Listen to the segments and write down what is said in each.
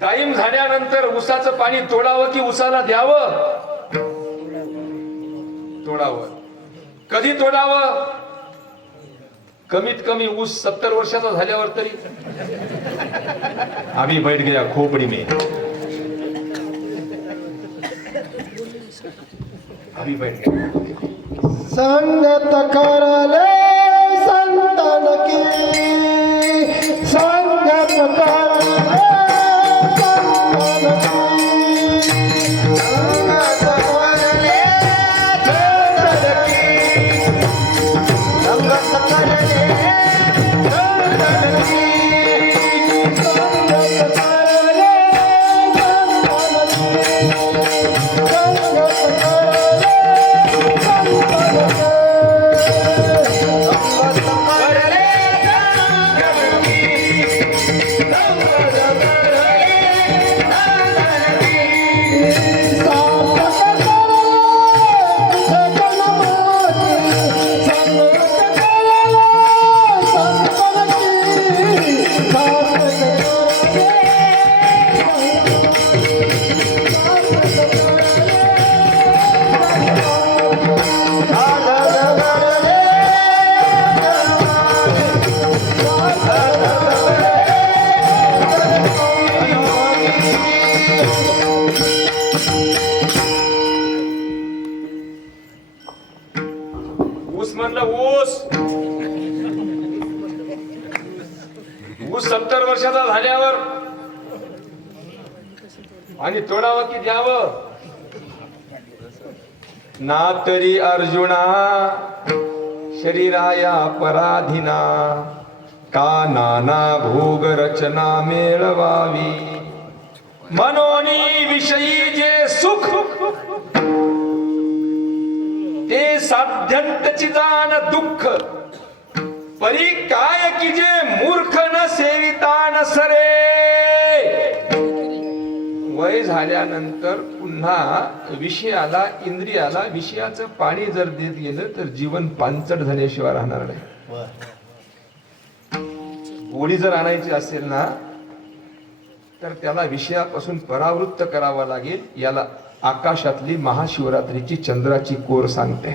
Time झाल्यानंतर उसाचं पाणी तोडावं की उसाला द्यावं? तोडावं. कधी तोडावं? कमीत कमी ऊस 70 वर्षाचा झाल्यावर तरी. आम्ही बैठ गया खोपडी में, आम्ही बैठ गया. संगत करले संतन की, संगत करले संतन की, संगत करले संतन की, संगत करले संतन की, संगत करले ऊस म्हणलं ऊस. ऊस 70 वर्षाचा झाल्यावर आणि तोडावं की द्यावं? ना तरी अर्जुना शरीराया पराधीना, का नाना भोग रचना मेळवावी. मनोनी विषयी जे सुख ते साध्यंतची जाण दुःख, परी काय की जे मूर्ख न सेविता न सरे. वय झाल्यानंतर पुन्हा विषयाला इंद्रियाला विषयाचं पाणी जर देत गेलं तर जीवन पांचट झाल्याशिवाय राहणार नाही. गोडी जर आणायची असेल ना तर त्याला विषयापासून परावृत्त करावं लागेल. याला आकाशातली महाशिवरात्रीची चंद्राची कोर सांगते.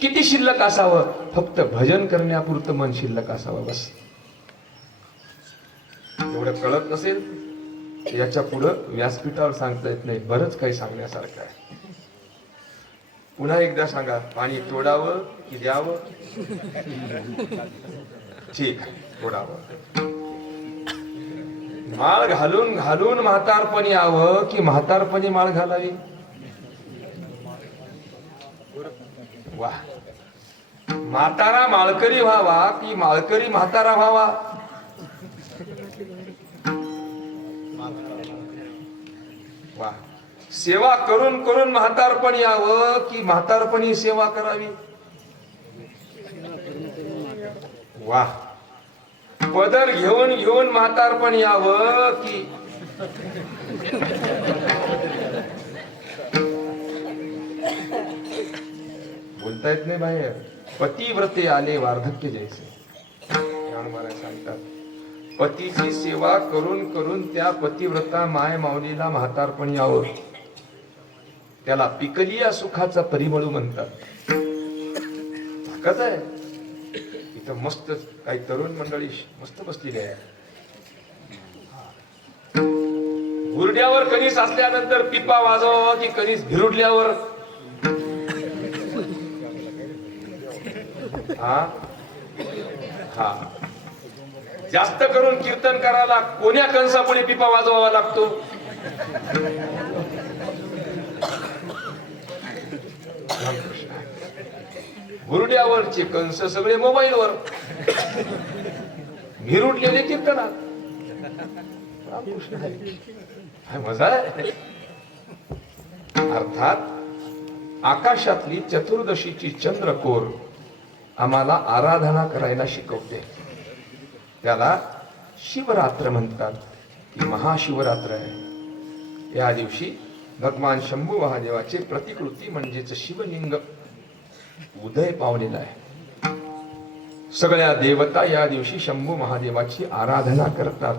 किती शिल्लक असावं? फक्त भजन करण्यापुरतं मन शिल्लक असावं, बस. एवढं कळत नसेल याच्या पुढं व्यासपीठावर सांगता येत नाही. बरंच काही सांगण्यासारखं आहे. पुन्हा एकदा सांगा, पाणी तोडावं की द्यावं? ठीक आहे, तोडावं. माळ घालून घालून म्हातारपणी यावं की म्हातारपणी माळ घालावी? वा. म्हातारा माळकरी व्हावा की माळकरी म्हातारा व्हावा? वा. सेवा करून करून म्हातारपणी यावं की म्हातारपणी सेवा करावी? वा. पदर घेऊन घेऊन म्हातारपण यावं की बोलता येत नाही बाहेर. पतिव्रते आले वार्धक्य जैसे. महाराज सांगतात, पतीची सेवा करून करून त्या पतिव्रता माय माऊलीला म्हातारपण यावं. त्याला पिकलिया सुखाचा परिमळू म्हणतात. कसं आहे, इथं मस्त काही तरुण मंडळी मस्त बसलेली आहे. गुरड्यावर कणीस असल्यानंतर पिपा वाजवावा की कणीस भिरुडल्यावर? हा हा. जास्त करून कीर्तन करायला कोण्या कंसापुढे पिपा वाजवावा लागतो? गुरुड्यावरचे कंस सगळे मोबाईलवर, भिरुडलेले कीर्तनात. रामकृष्ण हरी. मजा आहे. अर्थात आकाशातली चतुर्दशीची चंद्रकोर आम्हाला आराधना करायला शिकवते. त्याला शिवरात्र म्हणतात. ती महाशिवरात्र आहे. या दिवशी भगवान शंभू महादेवाचे प्रतिकृती म्हणजेच शिवलिंग उदय पावलेला आहे. सगळ्या देवता या दिवशी शंभू महादेवाची आराधना करतात.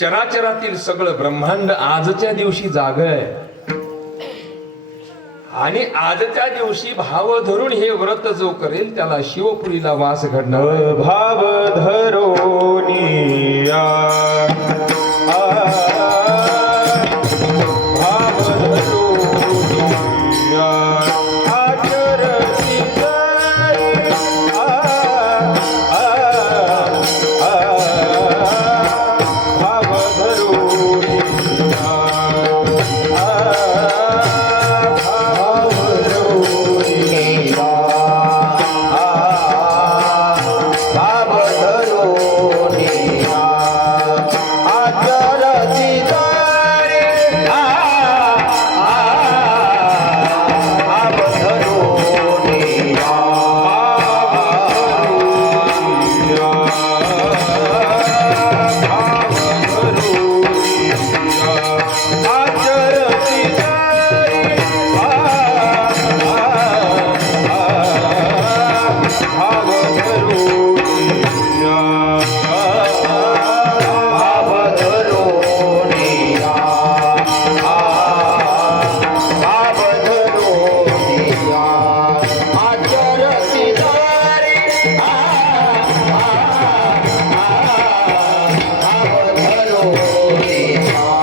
चराचरातील सगळं ब्रह्मांड आजच्या दिवशी जाग आहे आणि आजच्या दिवशी भाव धरून हे व्रत जो करेल त्याला शिवपुरीला वास घडणार. भाव धरोनिया भाव धरोनिया आचरती जाई भाव धरोनिया भाव धरोनिया भाव धरोनिया आचरती जाई भाव धरोनिया आचरती जाई भाव धरोनिया भाव धरोनिया भाव धरोनिया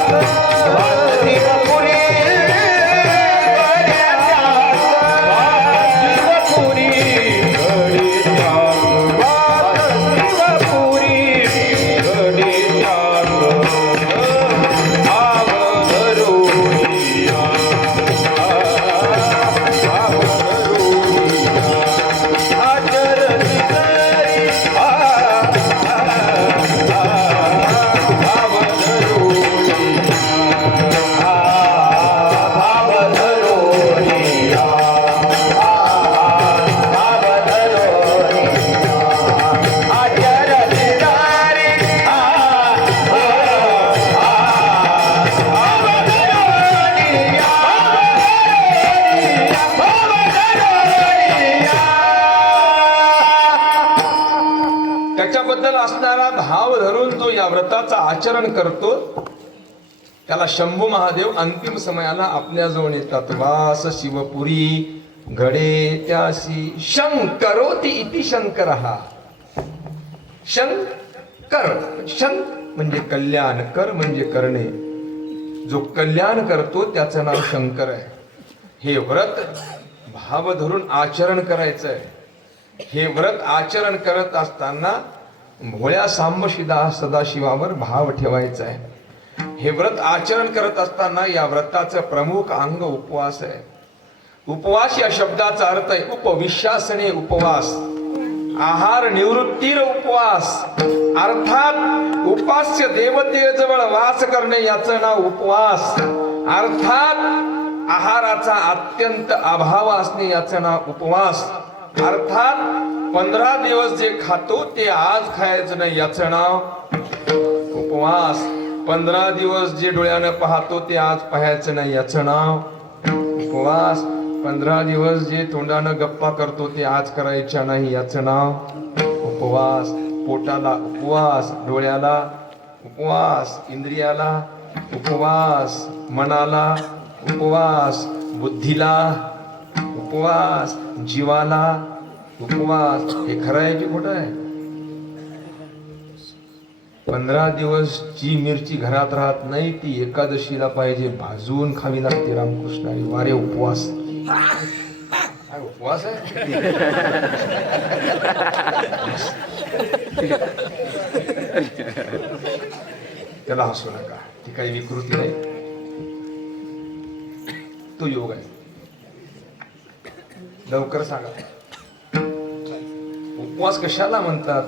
आचरती जाई भाव धरोनिया शिवपुरी घरे शिवपुरी घरे शिवपुरी घरे शिवपुरी घरे त्याच्याबद्दल असणारा भाव धरून जो या व्रताचं आचरण करतो त्याला शंभू महादेव अंतिम समयाला आपल्या जवळ येतात. वास शिवपुरी घडे त्यासी शंकरोति इति शंकरः. शंकर शन म्हणजे कल्याण, कर म्हणजे करणे. जो कल्याण करतो त्याचं नाव शंकर आहे. हे व्रत भाव धरून आचरण करायचं आहे. हे व्रत आचरण करत असताना भोळ्या सांब सदाशिवावर भाव ठेवायचा आहे. हे व्रत आचरण करत असताना या व्रताचं प्रमुख अंग उपवास आहे. उपवास या शब्दाचा अर्थ आहे उपविश्वासने उपवास, आहार निवृत्तीर उपवास, अर्थात उपास्य देवतेजवळ वास करणे याचं नाव उपवास, अर्थात आहाराचा अत्यंत अभाव असणे याचं नाव उपवास, अर्थात 15 दिवस जे खातो ते आज खायचं नाही याचं नाव उपवास, 15 दिवस जे डोळ्यानं पाहतो ते आज पाहायचं नाही याचं नाव उपवास, 15 दिवस जे तोंडानं गप्पा करतो ते आज करायच्या नाही याचं नाव उपवास. पोटाला उपवास, डोळ्याला उपवास, इंद्रियाला उपवास, मनाला उपवास, बुद्धीला उपवास, जीवाला उपवास. हे खरं आहे की खोटं आहे? 15 दिवस जी मिरची घरात राहत नाही ती एकादशीला पाहिजे भाजून खावी लागते. रामकृष्णारी वारे उपवास. काय उपवास आहे? त्याला हसू नका, ती काही विकृती नाही, तो योग आहे. लवकर सांगा उपवास कशाला म्हणतात?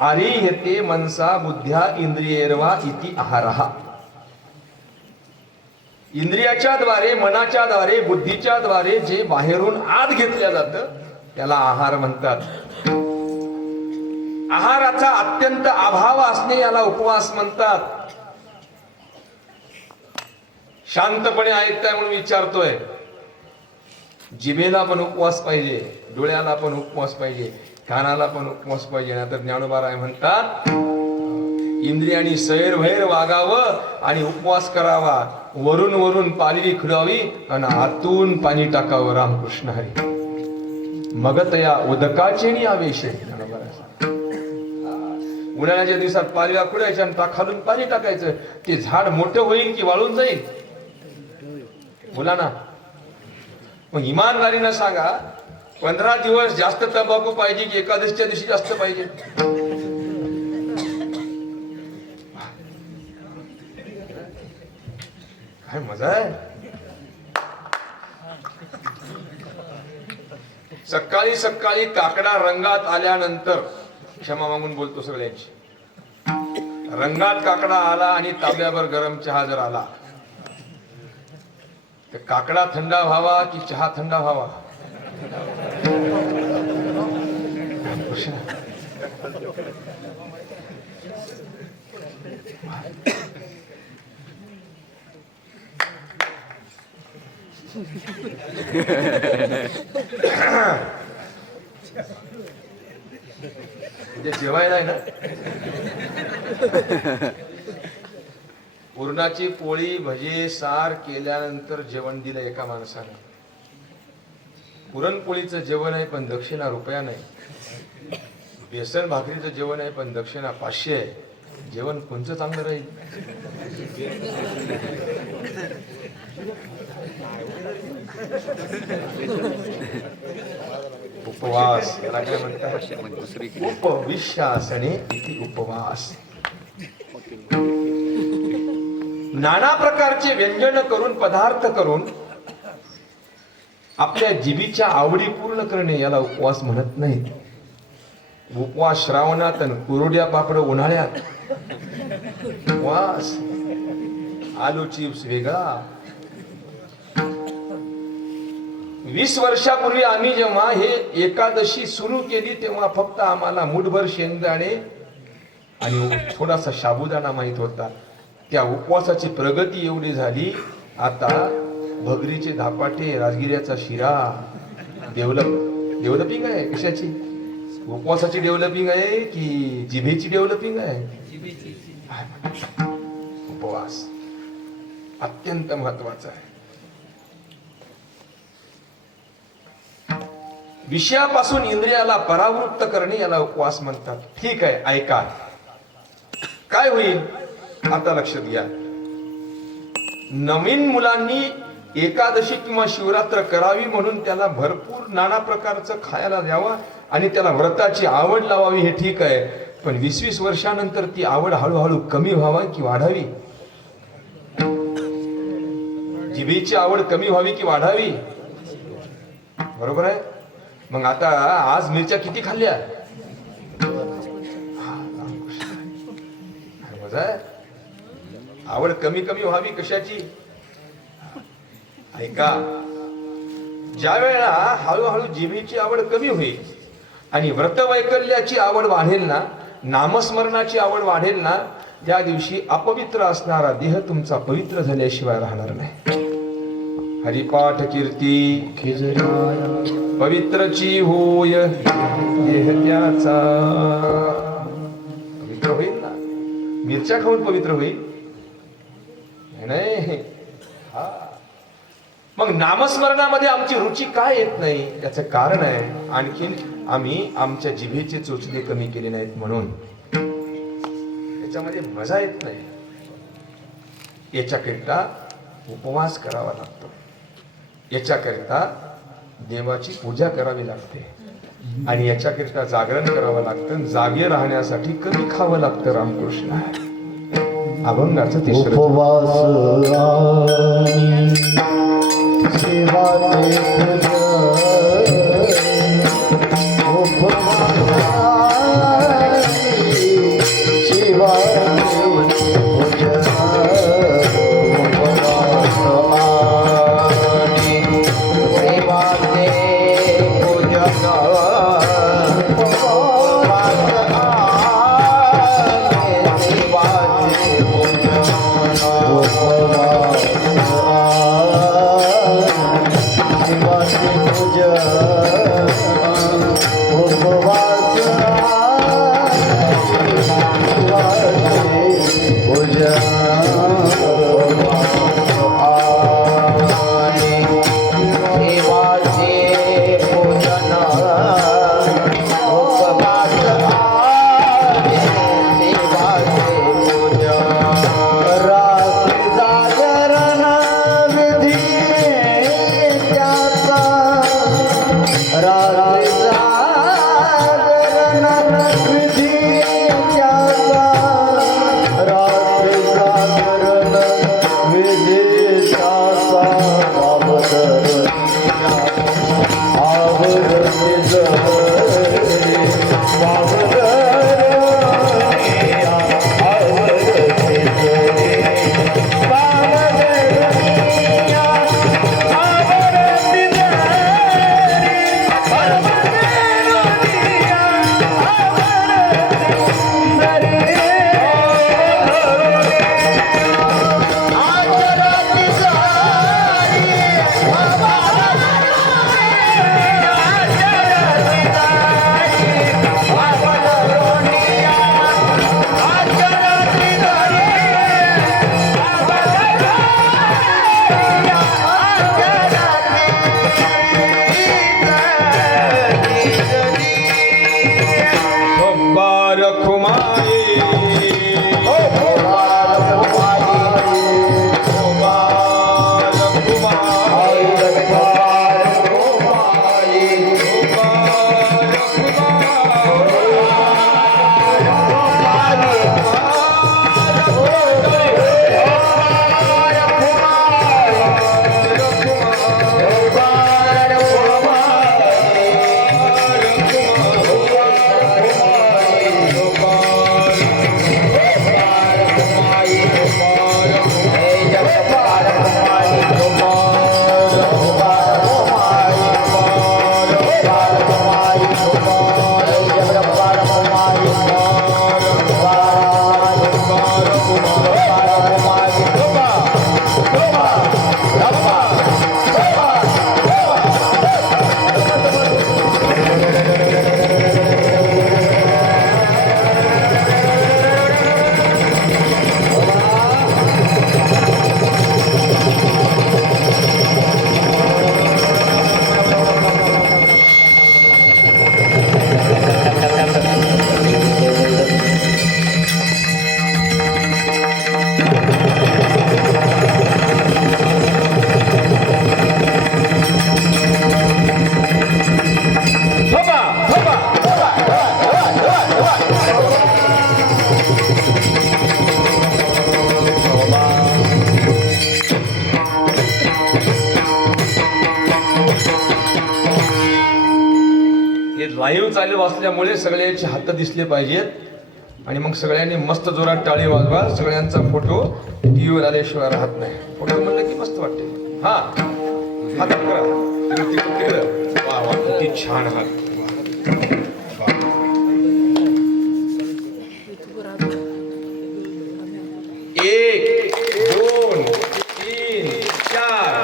आरियते मनसा बुद्ध्या इंद्रियेर्वा इति आहारः. इंद्रियाच्या द्वारे, मनाच्या द्वारे, बुद्धीच्या द्वारे जे बाहेरून आत घेतल्या जातं त्याला आहार म्हणतात. आहाराचा अत्यंत अभाव असणे याला उपवास म्हणतात. शांतपणे ऐकताय म्हणून विचारतोय. जिभेला पण उपवास पाहिजे, डोळ्याला पण उपवास पाहिजे, कानाला पण उपवास पाहिजे. नाहीतर ज्ञानोबा म्हणतात इंद्रियांनी सैरभैर वागावं आणि उपवास करावा. वरून वरून पालवी खुडावी आणि आतून पाणी टाकावं. रामकृष्ण हरी. मग तया उदकाचे आवेश आहे. उन्हाळ्याच्या दिवसात पालव्या खुडायच्या आणि खालून पाणी टाकायचं. ते झाड मोठं होईल की वाळून जाईल? बोला ना. मग इमानदारीनं सांगा, 15 दिवस जास्त तंबाखू पाहिजे की एकादशीच्या दिवशी जास्त पाहिजे? काय मजा आहे. सकाळी सकाळी काकडा रंगात आल्यानंतर, क्षमा मागून बोलतो सगळ्यांची, रंगात काकडा आला आणि तांब्यावर गरम चहा जर आला तर काकडा थंडा व्हावा की चहा थंडा व्हावा? जेवायला आहे ना, पुरणाची पोळी भजे सार केल्यानंतर जेवण दिलं एका माणसानं. पुरणपोळीचं जेवण आहे पण दक्षिणा रुपया नाही. बेसन भाकरीचं जेवण आहे पण दक्षिणा 500 आहे. जेवण कोणचं चांगलं राहील? उपवास याला काय म्हणतात? उपविश्वासने इति उपवास. नाना प्रकारचे व्यंजन करून, पदार्थ करून आपल्या जिभेच्या आवडी पूर्ण करणे याला उपवास म्हणत नाही. उपवास श्रावणात आणि कुरड्या पापड उन्हाळ्यात. उपवास आलू चिप्स वेगळा. 20 वर्षापूर्वी आम्ही जेव्हा हे एकादशी सुरू केली तेव्हा फक्त आम्हाला मुठभर शेंगदाणे आणि थोडासा साबुदाणा माहित होता. त्या उपवासाची प्रगती एवढी झाली, आता भगरीचे धापाटे, राजगिऱ्याचा शिरा, डेव्हलपिंग आहे. कशाची? उपवासाची डेव्हलपिंग आहे की जिभेची डेव्हलपिंग आहे? उपवास अत्यंत महत्वाचा आहे. विषयापासून इंद्रियाला परावृत्त करणे याला उपवास म्हणतात. ठीक आहे, ऐका काय होईल आता लक्षात घ्या. नवीन मुलांनी एकादशी किंवा शिवरात्र करावी म्हणून त्याला भरपूर नाना प्रकारचं खायला द्यावा आणि त्याला व्रताची आवड लावावी, हे ठीक आहे. पण 20-20 वर्षानंतर ती आवड हळूहळू कमी व्हावी की वाढावी? जिभेची आवड कमी व्हावी की वाढावी? बरोबर आहे. मग आता आज मिरच्या किती खाल्ल्या? मजा आहे. आवड कमी कमी व्हावी कशाची? ऐका, ज्या वेळेला हळूहळू जिभेची आवड कमी होईल आणि व्रतवैकल्याची आवड वाढेल ना, नामस्मरणाची आवड वाढेल ना, त्या दिवशी अपवित्र असणारा देह तुमचा पवित्र झाल्याशिवाय राहणार नाही. हरिपाठ कीर्ती पवित्रची होय देह त्याचा. पवित्र होईल ना. मिरच्या खाऊन पवित्र होईल नाही. मग नामस्मरणामध्ये आमची रुची काय येत नाही? त्याचं कारण आहे आणखीन आम्ही आमच्या जिभेचे चोचले कमी केले नाहीत म्हणून. त्याच्यामध्ये मजा येत नाही. याच्याकरिता उपवास करावा लागतो. याच्याकरिता देवाची पूजा करावी लागते आणि याच्याकरिता जागरण करावं लागतं. जागे राहण्यासाठी कमी खावं लागतं. रामकृष्ण. अभंगाचं तिसरं उपवास शिवाचे पूजन लाईव्ह चालू असल्यामुळे सगळ्यांचे हात दिसले पाहिजेत आणि मग सगळ्यांनी मस्त जोरात टाळी वाजवा. सगळ्यांचा फोटो टीव्हीवर आल्याशिवाय राहत नाही. फोटो म्हणलं की मस्त वाटते. हा हात करा तिकडं. वा वा किती छान हात. एक दोन तीन चार.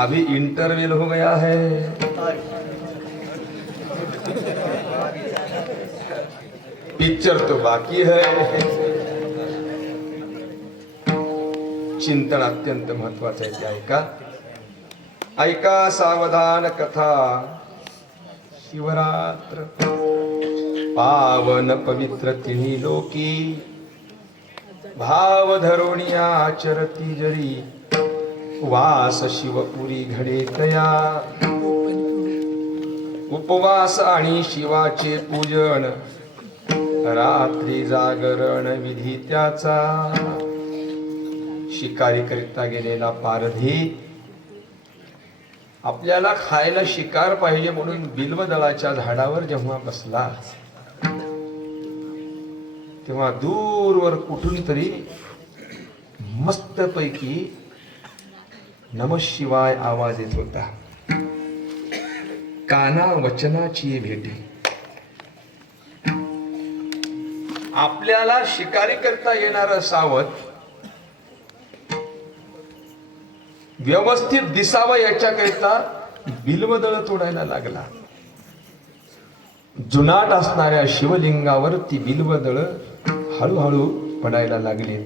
अभी इंटरवल हो गया है. पिक्चर तो बाकी है. चिंतन अत्यंत महत्वाचं आहे. ते ऐका ऐका सावधान कथा. शिवरात्र पावन पवित्र तिन्ही लोकी भाव धरोणिया आचरती जरी वास शिवपुरी घडे तया. उपवास आणि शिवाचे पूजन रात्री जागरण विधी त्याचा. शिकारी करिता गेलेला पारधी आपल्याला खायला शिकार पाहिजे म्हणून बिल्वदळाच्या झाडावर जेव्हा बसला तेव्हा दूरवर कुठून तरी मस्तपैकी नमः शिवाय आवाज येत होता. काना वचनाची भेटी. आपल्याला शिकारी करता येणार सावध व्यवस्थित दिसावं याच्याकरिता बिल्वदळ तोडायला लागला. जुनाट असणाऱ्या शिवलिंगावर ती बिल्वदळ हळूहळू पडायला लागली.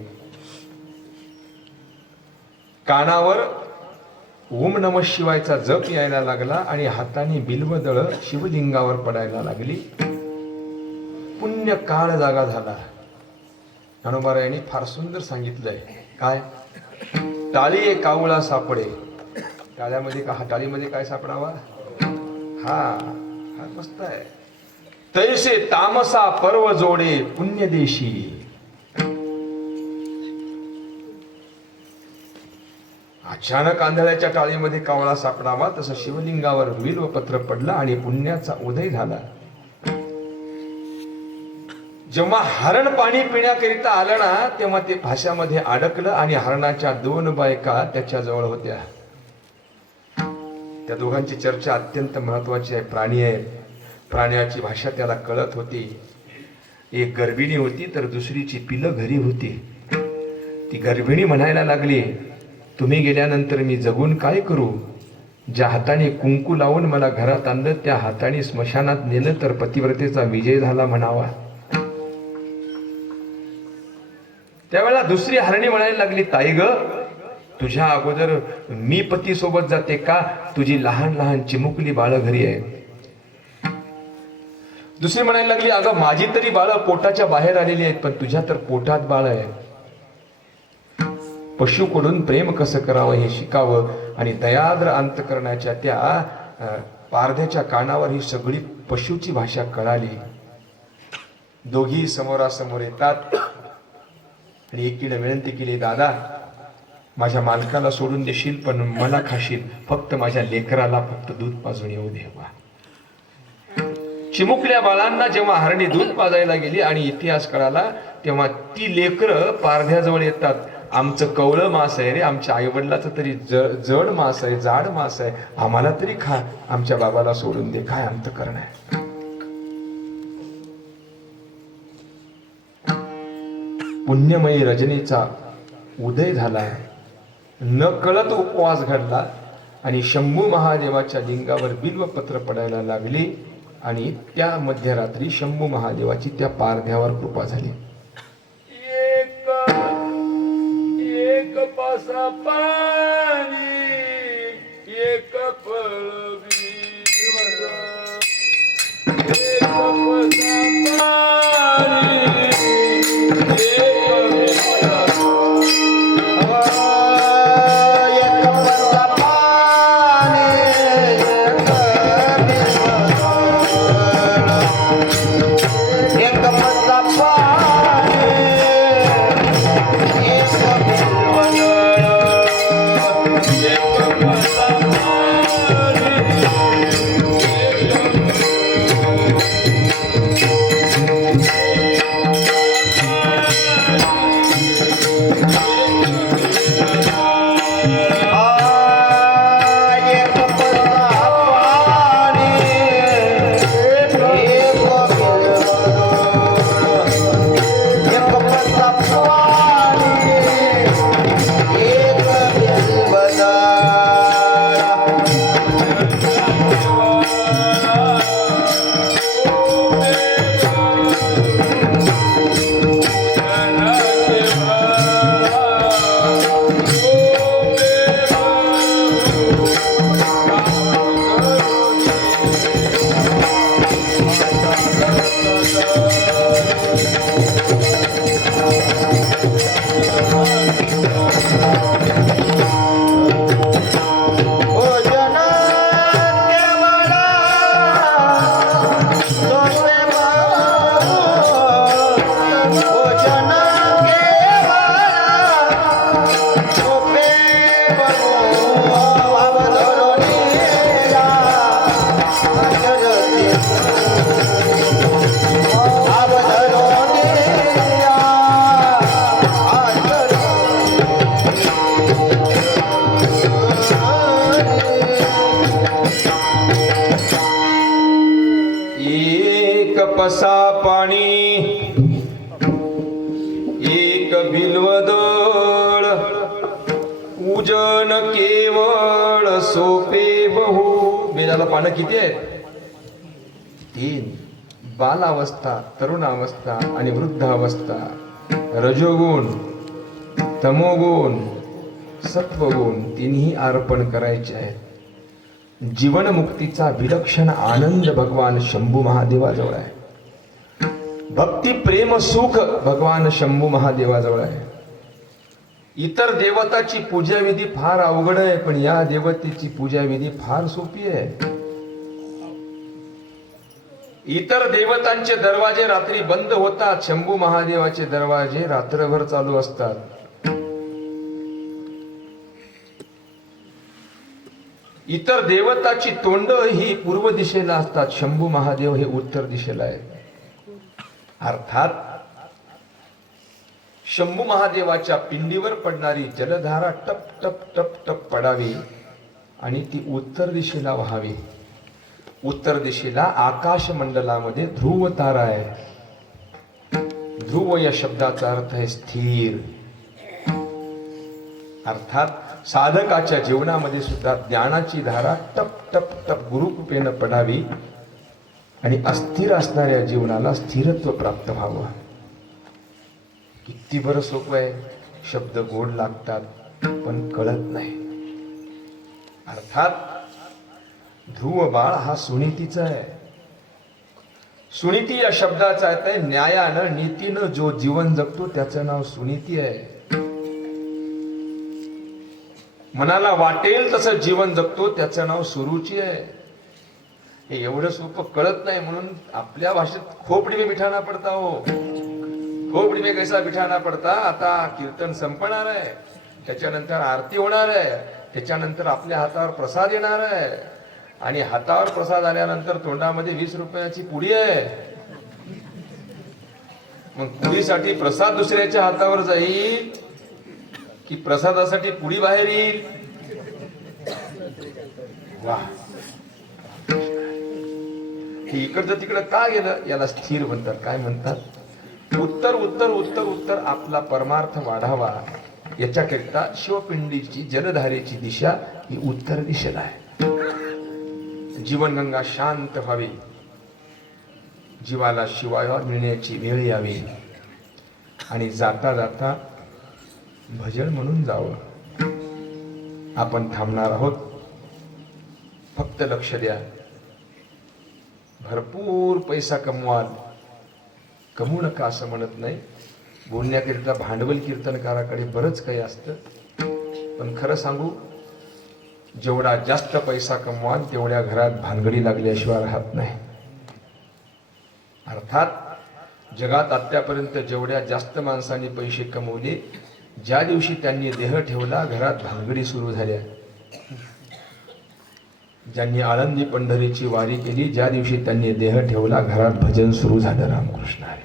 कानावर ओम नमः शिवायचा जप यायला लागला आणि हाताने बिल्वदळ शिवलिंगावर पडायला लागली. पुण्य काळ जागा झाला. ज्ञानोबारायांनी फार सुंदर सांगितलंय. काय? टाळी कावळा सापडे. टाळीमध्ये काय सापडावा? हा हा मस्त आहे. तैसे तामसा पर्व जोडे पुण्य देशी. अचानक आंधळ्याच्या टाळीमध्ये कावळा सापडावा तसं शिवलिंगावर बिल्वपत्र पडलं आणि पुण्याचा उदय झाला. जेव्हा हरण पाणी पिण्याकरिता आलं ना तेव्हा ते फाश्यामध्ये अडकलं आणि हरणाच्या 2 बायका त्याच्या जवळ होत्या. त्या दोघांची चर्चा अत्यंत महत्वाची आहे. प्राणी आहे. प्राण्याची भाषा त्याला कळत होती. एक गर्भिणी होती तर दुसरीची पिलं घरी होती. ती गर्भिणी म्हणायला लागली, तुम्ही गेल्यानंतर मी जगून काय करू? ज्या हाताने कुंकू लावून मला घरात आणलं त्या हाताने स्मशानात नेलं तर पतिव्रतेचा विजय झाला म्हणावा. त्यावेळेला दुसरी हरणी म्हणायला लागली, ताई ग, तुझ्या अगोदर मी पती सोबत जाते का? तुझी लहान लहान चिमुकली बाळ घरी आहे. दुसरी म्हणायला लागली, अगं माझी तरी बाळ पोटाच्या बाहेर आलेली आहेत पण तुझ्या तर पोटात बाळ आहे. पशुकडून प्रेम कसं करावं हे शिकावं आणि दयाद्र अंतकरणाच्या त्या पारध्याच्या कानावर ही सगळी पशुची भाषा कळाली. दोघी समोरासमोर येतात आणि एकीने विनंती केली, दादा माझ्या मालकाला सोडून देशील पण मला खाशील, फक्त माझ्या लेकराला फक्त दूध पाजून येऊ दे. चिमुकल्या बाळांना जेव्हा हरणी दूध पाजायला गेली आणि इतिहास कळाला, तेव्हा ती लेकरं पारध्याजवळ येतात. आमचं कवळं मांस आहे रे, आमच्या आईवडिलाचं तरी जड मांस आहे, जाड मांस आहे, आम्हाला तरी खा, आमच्या बाबाला सोडून दे. काय अंतःकरण आहे. पुण्यमयी रजनीचा उदय झाला, नकळत उपवास घडला आणि शंभू महादेवाच्या लिंगावर बिल्वपत्र पडायला लागली आणि त्या मध्यरात्री शंभू महादेवाची त्या पारध्यावर कृपा झाली. एक पासा पाणी, एक पळवी, एक पासा पाणी, कपसा पाणी, एक बिल्वदळ, पूजन केवळ सोपे बहु. बेलाला पानं किती आहेत? 3. बालावस्था, तरुणावस्था आणि वृद्धावस्था. रजोगुण, तमोगुण, सत्वगुण तिन्ही अर्पण करायचे आहेत. जीवनमुक्तीचा विलक्षण आनंद भगवान शंभू महादेवाजवळ आहे. भक्ती प्रेम सुख भगवान शंभू महादेवाजवळ आहे. इतर देवताची पूजाविधी फार अवघड आहे, पण या देवतेची पूजाविधी फार सोपी आहे. इतर देवतांचे दरवाजे रात्री बंद होतात, शंभू महादेवाचे दरवाजे रात्रभर चालू असतात. इतर देवताची तोंड ही पूर्व दिशेला असतात, शंभू महादेव हे उत्तर दिशेला आहे. अर्थात शंभू महादेवाच्या पिंडीवर पडणारी जलधारा टप टप टप टप पडावी आणि ती उत्तर दिशेला व्हावी. उत्तर दिशेला आकाश मंडलामध्ये ध्रुव तारा आहे. ध्रुव या शब्दाचा अर्थ आहे स्थिर. अर्थात साधकाच्या जीवनामध्ये सुद्धा ज्ञानाची धारा टप टप टप गुरुकृपेने पडावी आणि अस्थिर असणाऱ्या जीवनाला स्थिरत्व प्राप्त व्हावं. किती बरं सोपं आहे. शब्द गोड लागतात पण कळत नाही. अर्थात ध्रुव बाळ हा सुनीतीचा आहे. सुनीती या शब्दाचा अर्थ आहे न्यायानं नीतीनं जो जीवन जगतो त्याचं नाव सुनीती आहे. मनाला वाटेल तसं जीवन जगतो त्याचं नाव सुरुची आहे. हे एवढं सोपं कळत नाही म्हणून आपल्या भाषेत खोपडी में बिठाना पडता हो. खोपडी में कैसा बिठाना पडता. आता कीर्तन संपणार आहे. त्याच्यानंतर आरती होणार आहे, त्याच्यानंतर आपल्या हातावर प्रसाद येणार आहे, आणि हातावर प्रसाद आल्यानंतर तोंडामध्ये 20 रुपयाची पुडी आहे. मग पुडीसाठी प्रसाद दुसऱ्याच्या हातावर जाईल की प्रसादासाठी पुडी बाहेर येईल? वा, हे इकडचं तिकडं का गेलं याला स्थिर म्हणतात. काय म्हणतात? उत्तर उत्तर उत्तर उत्तर आपला परमार्थ वाढावा याच्याकरिता शिवपिंडीची जलधारेची दिशा ही उत्तर दिशेला आहे. जीवनगंगा शांत व्हावी, जीवाला शिवाय मिळण्याची वेळ यावी, आणि जाता जाता भजन म्हणून जावं. आपण थांबणार आहोत, फक्त लक्ष द्या. भरपूर पैसा कमवाल, कमवू नका असं म्हणत नाही. बोलण्याकरिता भांडवल कीर्तनकाराकडे बरंच काही असतं, पण खरं सांगू, जेवढा जास्त पैसा कमवाल तेवढ्या घरात भानगडी लागल्याशिवाय राहत नाही. अर्थात जगात आत्तापर्यंत जेवढ्या जास्त माणसांनी पैसे कमवले, ज्या दिवशी त्यांनी देह ठेवला घरात भानगडी सुरू झाल्या. ज्यांनी आळंदी पंढरीची वारी केली, ज्या दिवशी त्यांनी देह ठेवला घरात भजन सुरू झालं. रामकृष्ण हरी.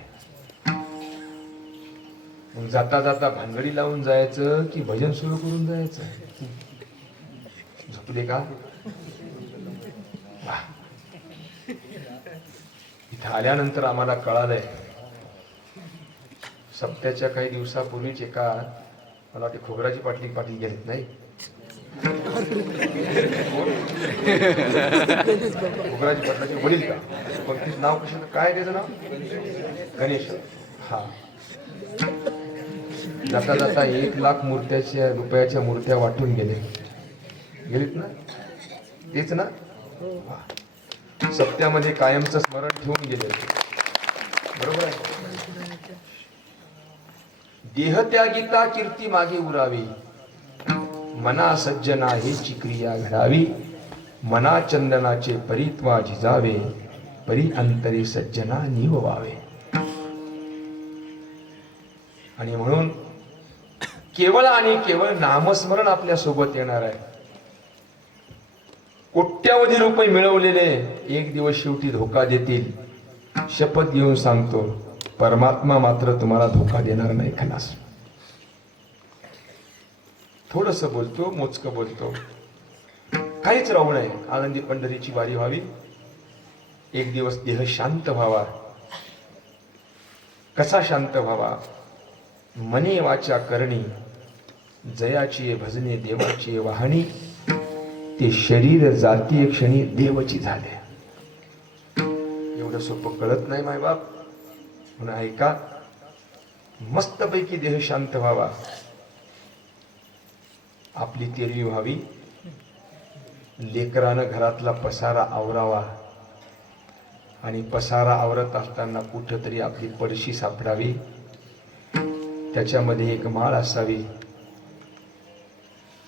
मग जाता जाता भानगडी लावून जायचं की भजन सुरू करून जायचं? झोपले का? वाह. इथं आल्यानंतर आम्हाला कळालंय, सप्त्याच्या काही दिवसापूर्वीच एका, मला वाटते खोगराजी पाटील गेलेत नाही, खोगराजी पाटलाचे वडील का? पण तिचं नाव कशाचं काय, त्याचं नाव गणेश. हा, जाता जाता 1,00,000 रुपयाच्या मूर्त्या वाटून गेलीत ना? तेच ना? सप्त्यामध्ये कायमचं स्मरण ठेवून गेले. बरोबर आहे. देहत्यागिता कीर्ती मागे उरावी, मना सज्जना हेची क्रिया घडावी. मना चंदनाचे परित्वा झिजावे, परी अंतरी सज्जना निववावे. आणि म्हणून केवळ आणि केवळ नामस्मरण आपल्या सोबत येणार आहे. कोट्यावधी रुपये मिळवलेले एक दिवस शेवटी धोका देतील. शपथ घेऊन सांगतो, परमात्मा मात्र तुम्हाला धोका देणार नाही. खलास. थोडस बोलतो, मोजकं बोलतो, काहीच राहू नये. आनंदी पंढरीची वारी व्हावी, एक दिवस देह शांत व्हावा. कसा शांत व्हावा? मने वाचा करणी, जयाची भजने देवाची वाहणी. ते शरीर जाती क्षणी देवची झाले. एवढं सोपं कळत नाही मायबाप, म्हणून ऐका. मस्तपैकी देह शांत व्हावा, आपली तेरवी व्हावी. लेकरानं घरातला पसारा आवरावा, आणि पसारा आवरत असताना कुठंतरी आपली पडशी सापडावी. त्याच्यामध्ये एक माळ असावी,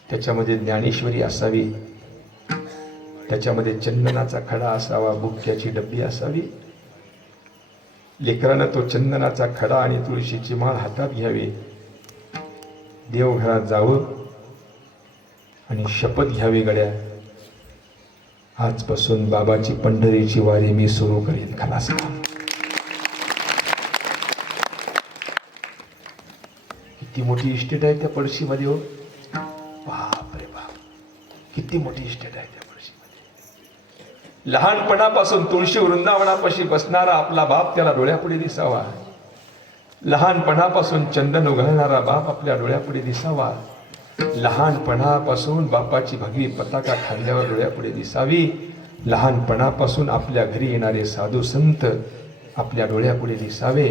त्याच्यामध्ये ज्ञानेश्वरी असावी, त्याच्यामध्ये चंदनाचा खडा असावा, बुक्क्याची डब्बी असावी. लेकरानं तो चंदनाचा खडा आणि तुळशीची माळ हातात घ्यावी, देवघरात जावं आणि शपथ घ्यावी, गड्या आजपासून बाबाची पंढरीची वारी मी सुरू करीन. खलास. किती मोठी इस्टेट आहे त्या पडशीमध्ये हो. बाप रे बाप, किती मोठी इस्टेट आहे त्या पडशीमध्ये. लहानपणापासून तुळशी वृंदावनापाशी बसणारा आपला बाप त्याला डोळ्यापुढे दिसावा. लहानपणापासून चंदन उघडणारा बाप आपल्या डोळ्यापुढे दिसावा. लहानपणापासून बापाची भगवी पताका खांद्यावर डोळ्यापुढे दिसावी. लहानपणापासून आपल्या घरी येणारे साधू संत आपल्या डोळ्यापुढे दिसावे.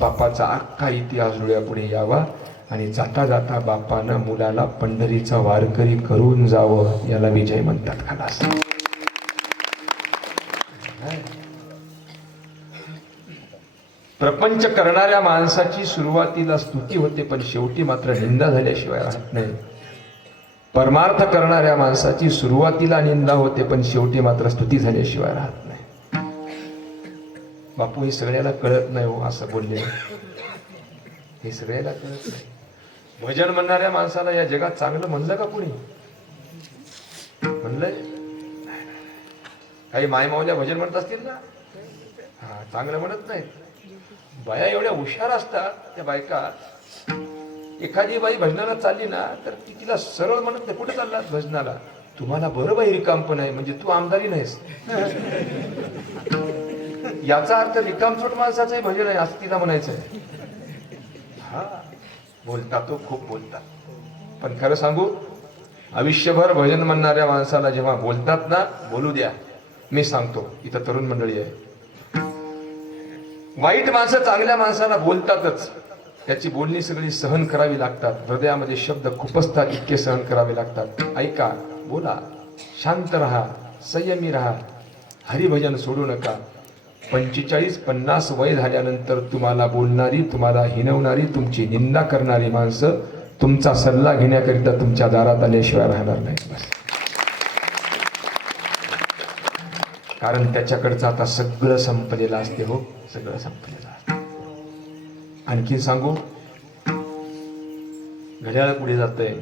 बापाचा अख्खा इतिहास डोळ्यापुढे यावा, आणि जाता जाता बापानं मुलाला पंढरीचा वारकरी करून जावं. याला विजय म्हणतात. खलास. प्रपंच करणाऱ्या माणसाची सुरुवातीला स्तुती होते, पण शेवटी मात्र निंदा झाल्याशिवाय राहत नाही. परमार्थ करणाऱ्या माणसाची सुरुवातीला निंदा होते, पण शेवटी मात्र स्तुती झाल्याशिवाय राहत नाही. बापू हे सगळ्याला कळत नाही हो, असं बोलले. हे सगळ्याला कळत नाही. भजन म्हणणाऱ्या माणसाला या जगात चांगलं म्हणलं का कोणी? म्हणलंय? काही मायमावल्या भजन म्हणत असतील ना, हा चांगलं म्हणत नाहीत. बाया एवढ्या हुशार असतात त्या बायका. एखादी बाई भजनाला चालली ना तर ती तिला सरळ म्हणत नाही, कुठे चाललात भजनाला? तुम्हाला बरं बाई रिकाम पण आहे, म्हणजे तू आमदारी नाहीस. याचा अर्थ रिकामचोट माणसाचंही भजन आहे असं तिला म्हणायचं आहे. हा बोलतात तो खूप बोलतात, पण खरं सांगू, आयुष्यभर भजन म्हणणाऱ्या माणसाला जेव्हा बोलतात ना, बोलू द्या. मी सांगतो, इथं तरुण मंडळी आहे, वाईट माणसं चांगल्या माणसाला बोलतातच. त्याची बोलणी सगळी सहन करावी लागतात, हृदयामध्ये शब्द खुपसतात इतके सहन करावे लागतात. ऐका, बोला, शांत राहा, संयमी राहा, हरिभजन सोडू नका. 45-50 वय झाल्यानंतर तुम्हाला बोलणारी, तुम्हाला हिणवणारी, तुमची निंदा करणारी माणसं तुमचा सल्ला घेण्याकरिता तुमच्या दारात आल्याशिवाय राहणार नाही. कारण त्याच्याकडचं आता सगळं संपलेलं असते. हो, सगळं संपलेलं असते. आणखी सांगू, घड्याळ पुढे जातंय.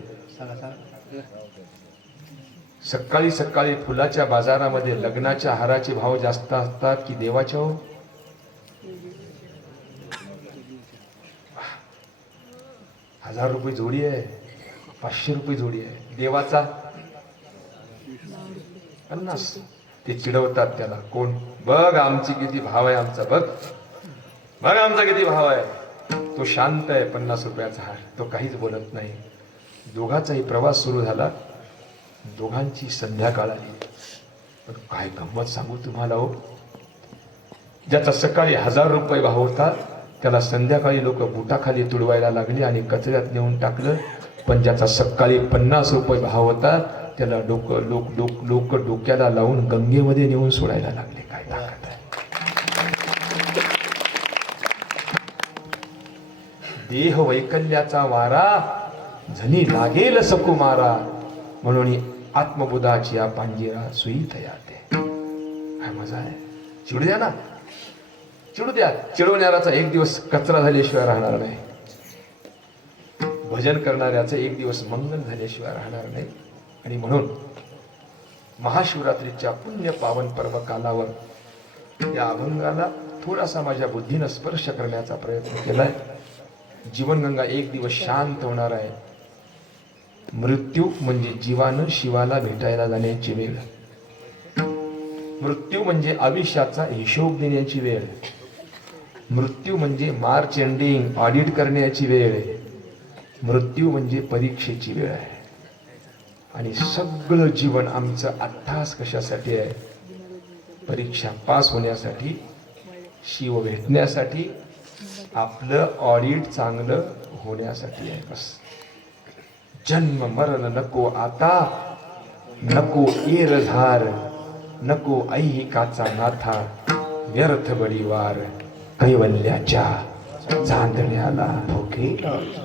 सकाळी सकाळी फुलाच्या बाजारामध्ये लग्नाच्या हाराचे भाव जास्त असतात की देवाच्या? हो, 1000 रुपये जोडी आहे, 500 रुपये जोडी आहे. देवाचा 50. ते चिडवतात त्याला. कोण? बघ आमची किती भाव आहे, आमचा बघ, बघ आमचा किती भाव आहे. तो शांत आहे. 50 रुपयाचा हार, तो काहीच बोलत नाही. दोघांचाही प्रवास सुरू झाला. दोघांची संध्याकाळ आली. पण काय गंमत सांगू तुम्हाला हो, ज्याचा सकाळी 1000 रुपये भाव होता त्याला संध्याकाळी लोक बुटाखाली तुडवायला लागली आणि कचऱ्यात नेऊन टाकलं. पण ज्याचा सकाळी 50 रुपये भाव होता त्याला लोक डोक्याला लावून गंगेमध्ये नेऊन सोडायला लागले. काय ताकद आहे! देह वैकल्याचा वारा झनी लागेल सकुमारा, म्हणून आत्मबुधाची या पांजिरा सुई तयाते. काय मजा आहे! चिडू द्या ना, चिडू द्या. चिडवणाऱ्याचा एक दिवस कचरा झाल्याशिवाय राहणार नाही. भजन करणाऱ्याचा एक दिवस मंगल झाल्याशिवाय राहणार नाही. आणि म्हणून महाशिवरात्रीच्या पुण्य पावन पर्व कालावर या अभंगाला थोडासा माझ्या बुद्धीनं स्पर्श करण्याचा प्रयत्न केलाय. जीवनगंगा एक दिवस शांत होणार आहे. मृत्यू म्हणजे जीवानं शिवाला भेटायला जाण्याची वेळ. मृत्यू म्हणजे आयुष्याचा हिशोब देण्याची वेळ. मृत्यू म्हणजे मार्च एंडिंग ऑडिट करण्याची वेळ आहे. मृत्यू म्हणजे परीक्षेची वेळ आहे. आणि सगळं जीवन आमचं अट्टास कशासाठी आहे? परीक्षा पास होण्यासाठी, शिव भेटण्यासाठी, आपलं ऑडिट चांगलं होण्यासाठी आहे. बस. जन्म मरण नको आता, नको एरझार, नको ऐहिकाचा नाथा, व्यर्थ बळीवार, कैवल्याच्या चांदण्याला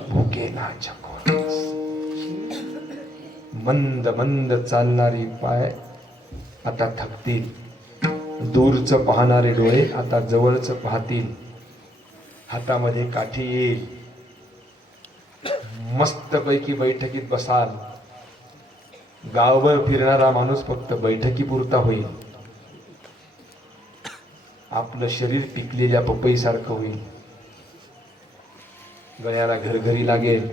भुकेला चकोर. मंद मंद चालणारी पाय आता थकतील. दूरचं पाहणारे डोळे आता जवळचं पाहतील. हातामध्ये काठी येईल. मस्तपैकी बैठकीत बसाल. गावभर फिरणारा माणूस फक्त बैठकीपुरता होईल. आपलं शरीर पिकलेल्या पपईसारखं होईल. गळ्याला घरघरी लागेल.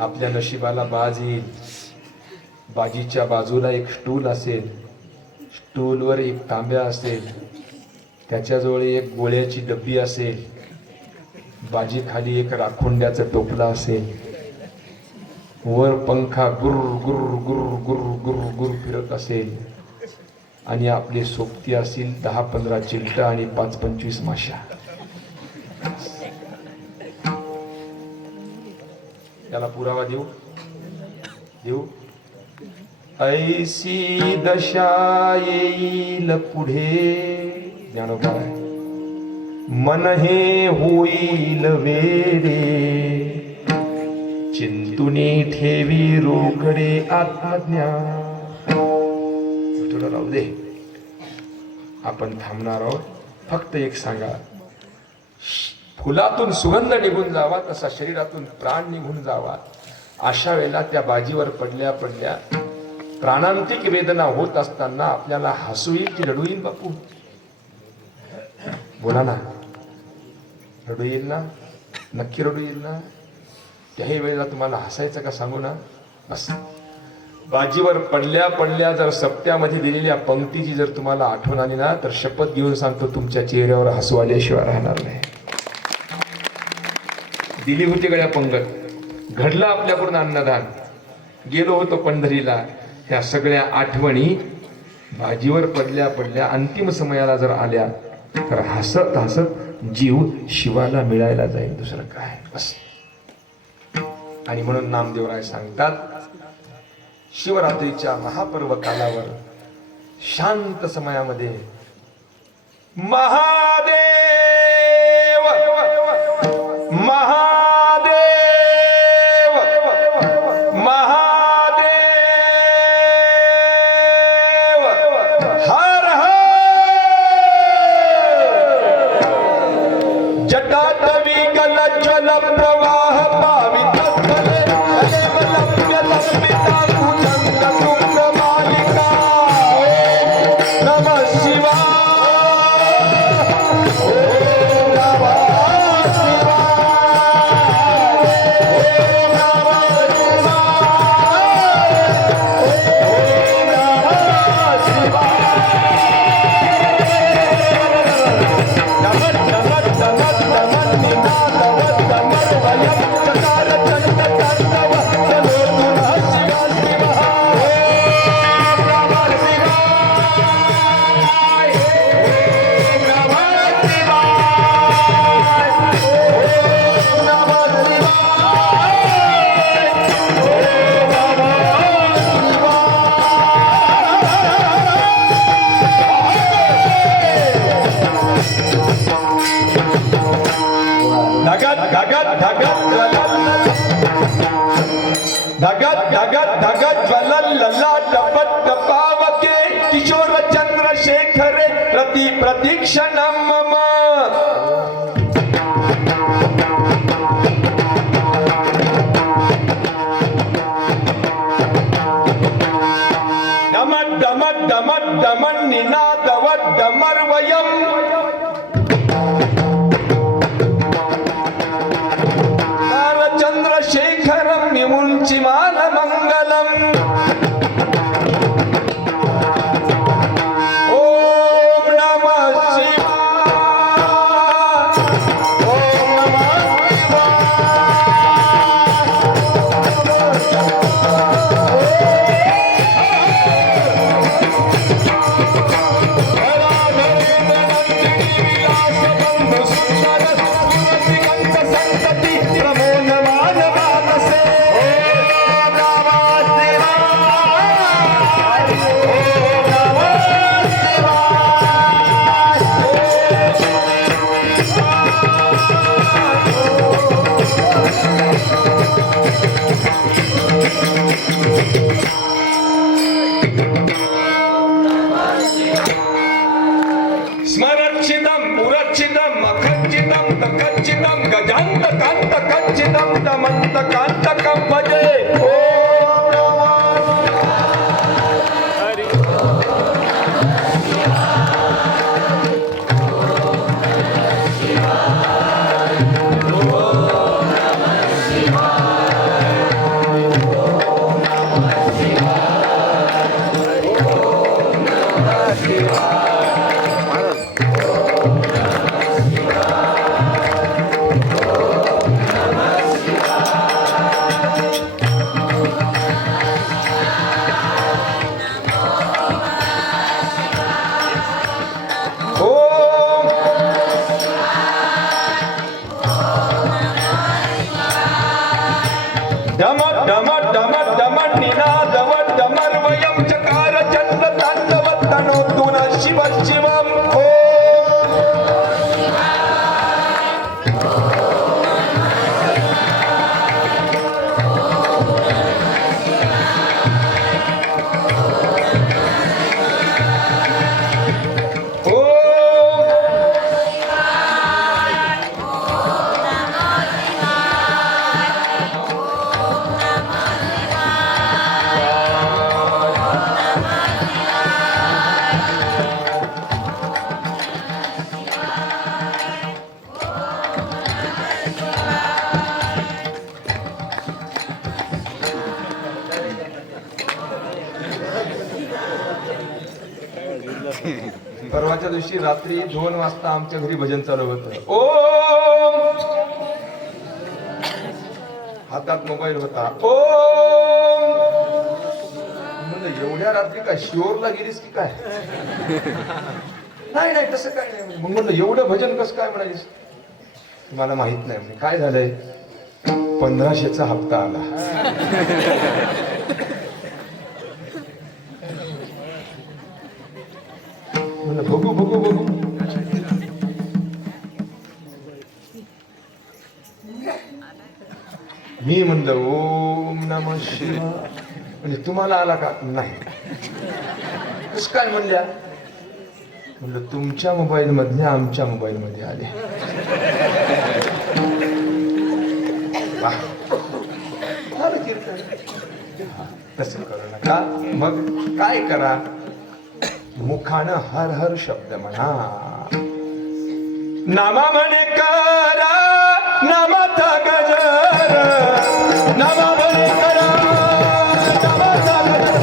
आपल्या नशिबाला बाज येईल. बाजीच्या बाजूला एक स्टूल असेल. स्टूलवर एक तांब्या असेल. त्याच्याजवळ एक गोळ्याची डब्बी असेल. बाजी खाली एक राखोंड्याचं टोपलं असेल. वर पंखा गुर गुर गुर गुर गुर गुर फिरत असेल. आणि आपले सोबती असतील 10-15 चिलटं आणि 5-25 माशा. त्याला पुरावा देऊ. ऐसी दशा येईल पुढे, ज्ञानोबा, मन हे होईल वेडे, चिंतुनी ठेवी रोकडे आत्मज्ञान. थोडं राहू दे, आपण थांबणार आहोत. फक्त एक सांगा, फुलातून सुगंध निघून जावा तसा शरीरातून प्राण निघून जावा. अशा वेळेला त्या बाजीवर पडल्या पडल्या प्राणांतिक वेदना होत असताना आपल्याला हसू येईल की रडू येईल बापू? बोला ना. रडू येईल ना? नक्की रडू येईल ना? त्याही वेळेला तुम्हाला हसायचं का सांगू ना? बस. बाजीवर पडल्या पडल्या जर सप्त्यामध्ये दिलेल्या पंक्तीची जर तुम्हाला आठवण आली ना तर शपथ घेऊन सांगतो तुमच्या चेहऱ्यावर हसू आल्याशिवाय राहणार नाही. दिली होती गळ्या पंगत, घडलं आपल्याकडून अन्नदान, गेलो होतो पंढरीला. ह्या सगळ्या आठवणी बाजीवर पडल्या पडल्या अंतिम समयाला जर आल्या तर हसत हसत जीव शिवाला मिळायला जाईल, दुसरं काय. बस. आणि म्हणून नामदेवराय सांगतात शिवरात्रीच्या महापर्व कालावर शांत समयामध्ये महादेव महादेव महादेव हर हर जटाटवी गल ज्वल प्रवाह पावित धगत धगत धगत ज्वलन ललाट पट्ट पावके किशोर चंद्रशेखरे प्रति प्रतीक्षणम मम. डमट डमट डमट डमन निनादवट डमर्वयम् चंद्रशेखरं विमुञ्चिमान मंगलम्. ओम नमः शिवाय. ओम नमः स्मरच्छिदं पुरच्छिदं मखच्छिदं तकच्छिदं गजान्त कान्त कच्छिदं तमन्त कान्तकं भजे. ओम नमः हरि. डमट डमट डमट डमट निनादवट डमर्वयं चकार चंद्र तांडवत तनोतु नः शिव शिवम्. मंगळवारच्या दिवशी रात्री 2 वाजता आमच्या घरी भजन चालू होतं. ओम, हातात मोबाईल होता. ओम, म्हणलं एवढ्या रात्री काय शिओरला गेलीस की काय? नाही नाही तसं काय नाही. मग म्हणलं एवढं भजन कसं काय म्हणालीस? मला माहित नाही. म्हणजे काय झालंय, 1500चा हप्ता आला. म्हणलं बघू बघू बघू. मी म्हणलं ओम नमः शिवाय. म्हणजे तुम्हाला आला का? नाही. कसं काय म्हणल्या? म्हणलं तुमच्या मोबाईल मधले आमच्या मोबाईल मध्ये आले. तसं करू नका. मग काय करा, मुखानं हर हर शब्द म्हणा. नामा म्हणे करा नामाचा गजर, नामा म्हणे करा नामाचा गजर.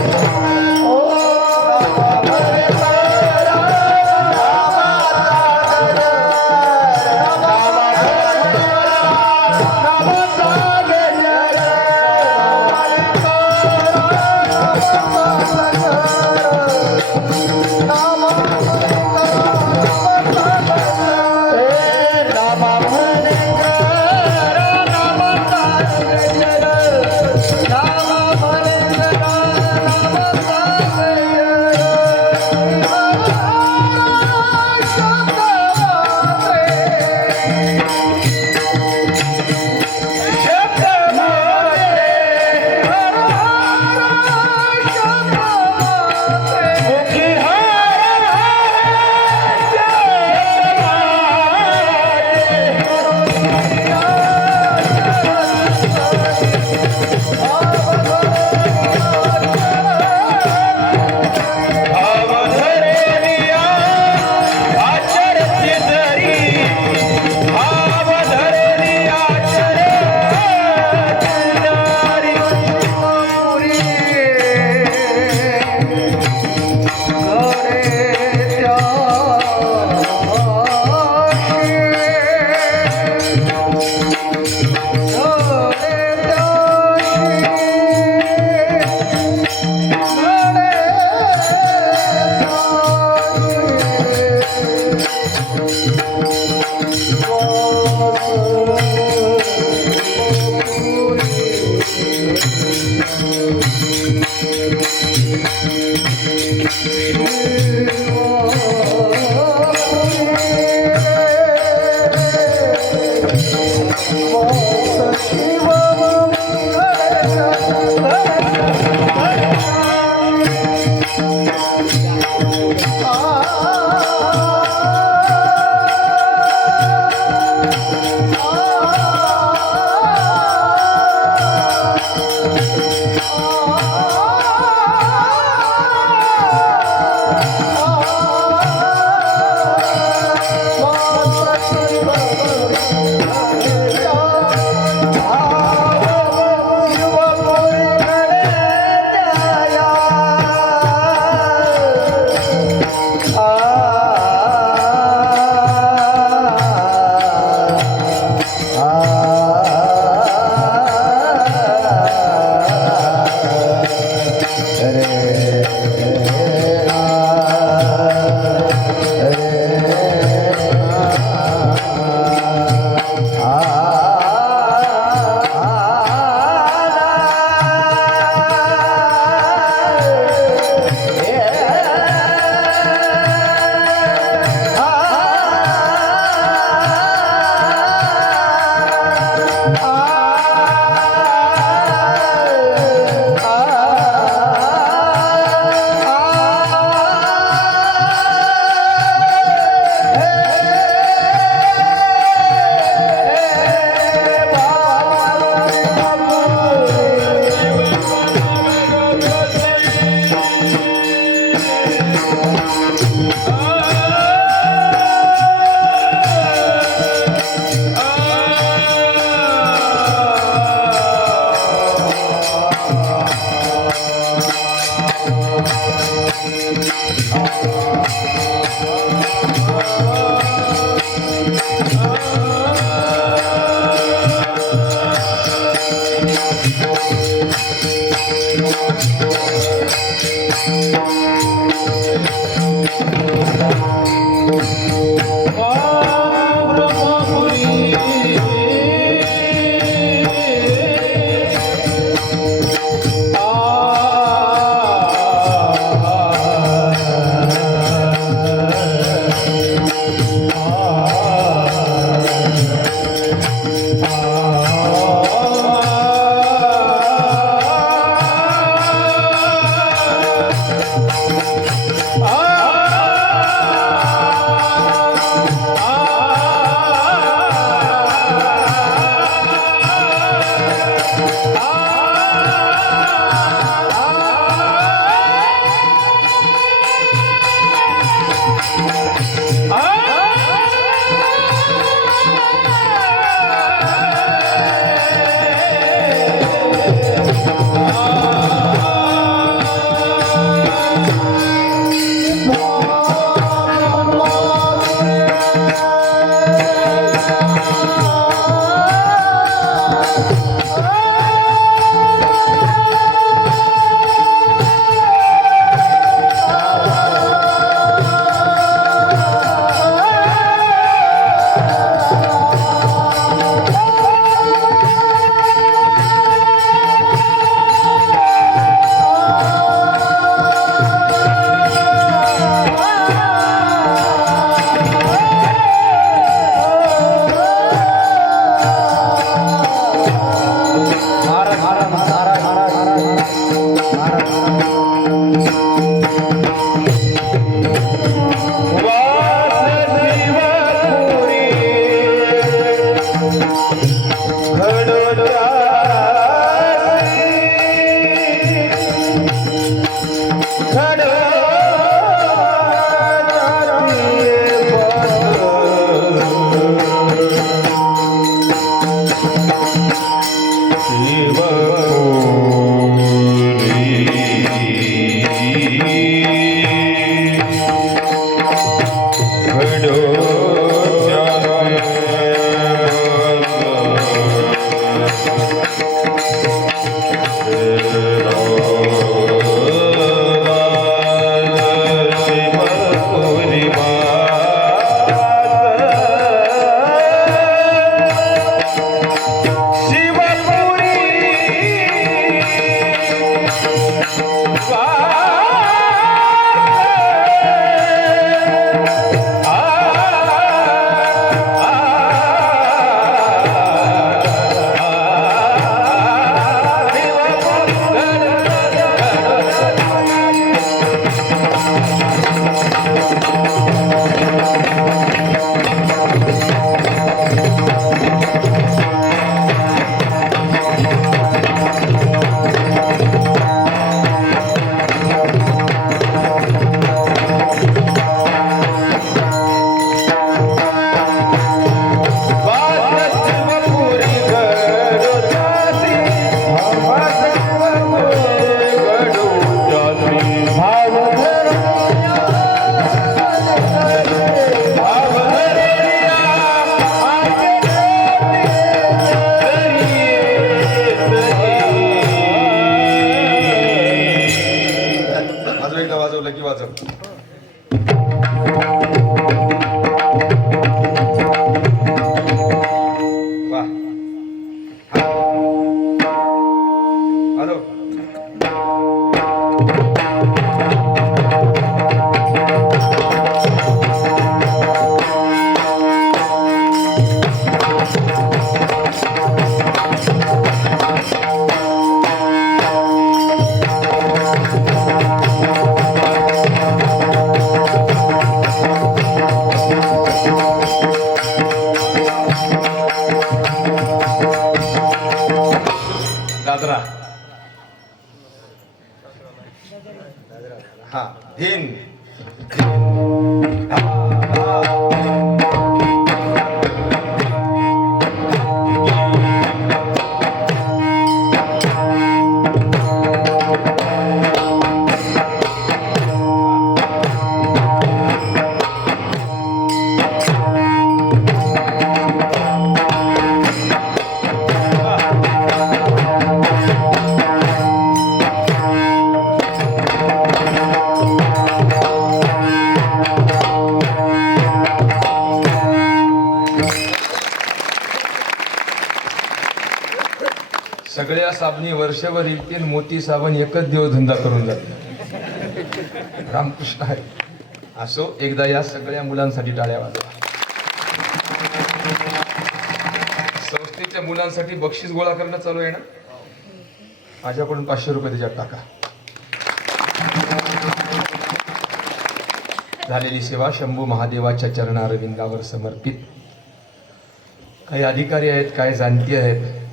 वाजवलं की वाजव. वा हॅलो. दादरा हा धिन सगळ्या साबणी वर्षभर येतील, मोती साबण एकच दिवस धंदा करून जाते. रामकृष्ण आहे. असो, एकदा या सगळ्या मुलांसाठी टाळ्या वाजवा. संस्थेच्या मुलांसाठी बक्षीस गोळा करणं चालू आहे ना. माझ्याकडून 500 रुपये त्याच्यात टाका. झालेली सेवा शंभू महादेवाच्या चरणारविंदावर समर्पित. काही अधिकारी आहेत, काही जाणती आहेत,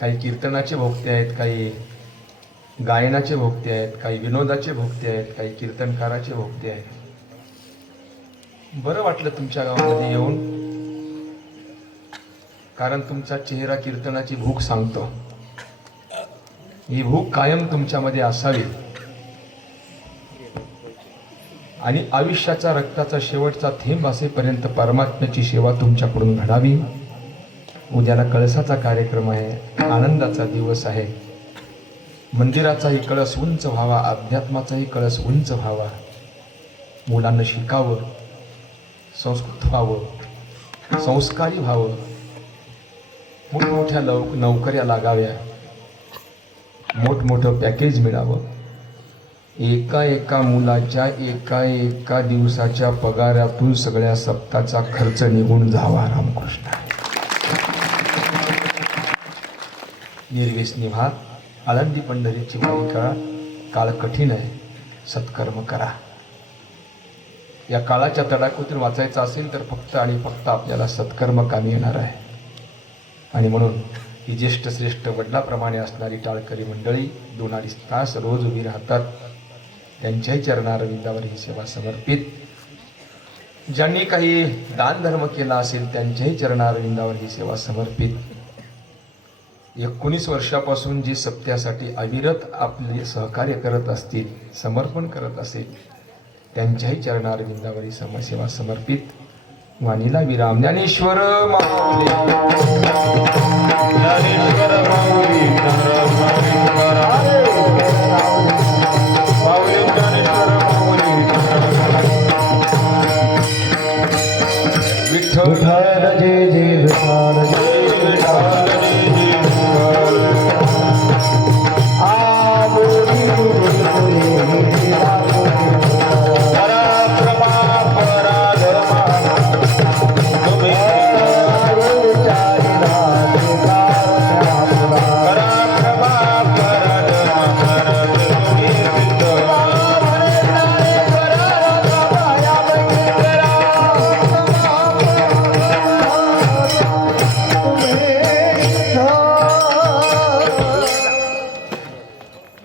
काही कीर्तनाचे भोगते आहेत, काही गायनाचे भोगते आहेत, काही विनोदाचे भोगते आहेत, काही कीर्तनकाराचे भोगते आहेत. बरं वाटलं तुमच्या गावामध्ये येऊन, कारण तुमचा चेहरा कीर्तनाची भूक सांगतो. ही भूक कायम तुमच्यामध्ये असावी आणि आयुष्याचा रक्ताचा शेवटचा थेंब असेपर्यंत परमात्म्याची सेवा तुमच्याकडून घडावी. उद्याला कळसाचा कार्यक्रम आहे, आनंदाचा दिवस आहे. मंदिराचाही कळस उंच व्हावा, अध्यात्माचाही कळस उंच व्हावा. मुलांना शिकावं, संस्कृत व्हावं, संस्कारी व्हावं, मोठमोठ्या नोकऱ्या लागाव्या, मोठमोठं पॅकेज मिळावं. एका मुलाच्या एका दिवसाच्या पगारातून सगळ्या सप्ताहाचा खर्च निघून जावा. रामकृष्ण. निर्व्यसनी व्हा. आळंदी पंढरीची मालिका. काळ कठीण आहे, सत्कर्म करा. या काळाच्या तडाख्यातून वाचायचं असेल तर फक्त आणि फक्त आपल्याला सत्कर्म कामी येणार आहे. आणि म्हणून ही ज्येष्ठ श्रेष्ठ वडिलाप्रमाणे असणारी टाळकरी मंडळी 2-2.5 तास रोज उभी राहतात. त्यांच्याही चरणारविंदावर ही सेवा समर्पित. ज्यांनी काही दान धर्म केला असेल त्यांच्याही चरणारविंदावर ही सेवा समर्पित. 19 वर्षापासून जे सत्यासाठी अविरत आपले सहकार्य करत असतील, समर्पण करत असेल, त्यांच्याही चरणारविंदावरी समसेवा समर्पित. वाणीला विराम. ज्ञानेश्वर माऊली. ज्ञानेश्वर माऊली तुकाराम माऊली माऊली ज्ञानेश्वर माऊली विठ्ठल विठ्ठल जय जय विठ्ठल जय विठ्ठल जय जय विठ्ठल पराक्रमा पराधर्मा तुम्ही पराक्रमा पराधर्मा तुम्ही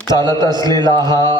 चालत असलेला हा